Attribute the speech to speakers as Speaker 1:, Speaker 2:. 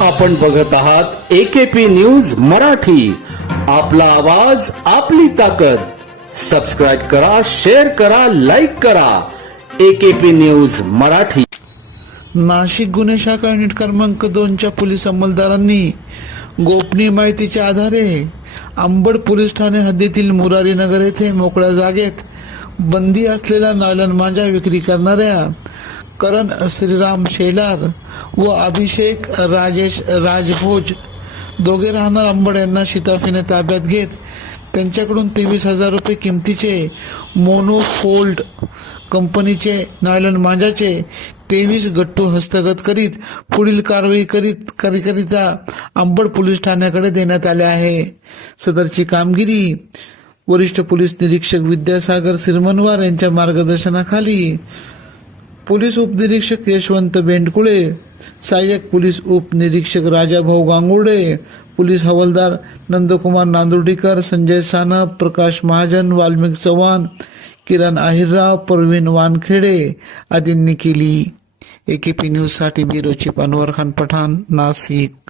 Speaker 1: आपण बघत आहात एकेपी न्यूज मराठी. आपला आवाज आपली ताकद. सबस्क्राईब करा शेअर करा लाईक करा. AKP news Marathi.
Speaker 2: नाशिक गुन्हे शाखा युनिट क्रमांक दोनच्या पोलीस अंमलदारांनी गोपनीय माहितीच्या आधारे अंबड पोलीस ठाणे हद्दीतील मुरारी नगर येथे मोकळ्या जागेत बंदी असलेला नायलन मांजा विक्री करणाऱ्या करण श्रीराम शेलार व अभिषेक राजेश राजभोज दोघे राहणार अंबड यांना शिताफीने ताब्यात घेत त्यांच्याकडून तेवीस हजार रुपये किमतीचे मोनोफोल्ड कंपनीचे नायलन मांजाचे तेवीस गट्टू हस्तगत करीत पुढील कारवाई करीत करीकरिता आंबड पोलीस ठाण्याकडे देण्यात आले आहे. सदरची कामगिरी वरिष्ठ पोलीस निरीक्षक विद्यासागर सिरमनवार यांच्या मार्गदर्शनाखाली पोलीस उपनिरीक्षक यशवंत बेंडकुळे सहाय्यक पोलीस उपनिरीक्षक राजाभाऊ गांगुडे पोलीस हवालदार नंदकुमार नांदुर्डीकर संजय सानप प्रकाश महाजन वाल्मिक चव्हाण किरण आहिरराव परवीन वानखेडे आदींनी केली. ए के पी न्यूजसाठी ब्युरो चीफ अनवर खान पठाण नाशिक.